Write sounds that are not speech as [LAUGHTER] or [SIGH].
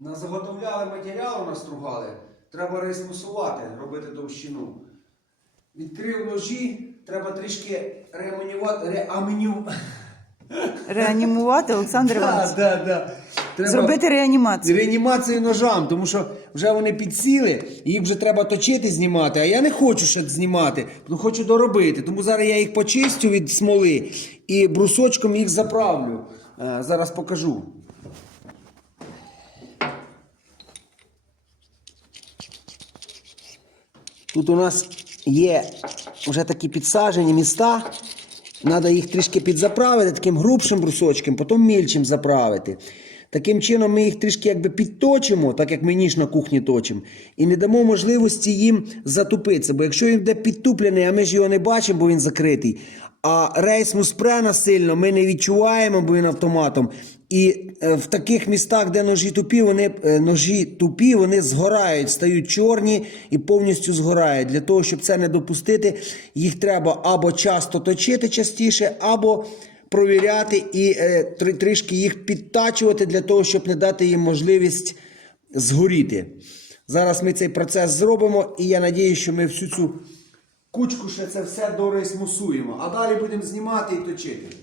Заготовляли матеріалу, настругали. Треба рейсмусувати, робити товщину. Відкрив ножі, треба трішки ремонювати, реаменю... Реанімувати Олександр [LAUGHS] Іванович. Да, да, да. Треба Зробити реанімацію. реанімацію ножам, тому що вже вони підсіли, їх вже треба точити, знімати. А я не хочу ще знімати, тому хочу доробити. Тому зараз я їх почистю від смоли і брусочком їх заправлю. Е, Зараз покажу. Тут у нас є вже такі підсажені міста. Треба їх трішки підзаправити таким грубшим брусочком, потім мільчим заправити. Таким чином ми їх трішки якби підточимо, так як ми ніж на кухні точимо, і не дамо можливості їм затупитися. Бо якщо він буде підтуплений, а ми ж його не бачимо, бо він закритий. А рейс муспре насильно ми не відчуваємо, бо він автоматом. І е, в таких містах, де ножі тупі, вони е, ножі тупі, вони згорають, стають чорні і повністю згорають. Для того, щоб це не допустити, їх треба або часто точити частіше, або провіряти і е, трішки їх підтачувати для того, щоб не дати їм можливість згоріти. Зараз ми цей процес зробимо, і я надію, що ми всю цю кучку ще це все дорисмусуємо, А далі будемо знімати і точити.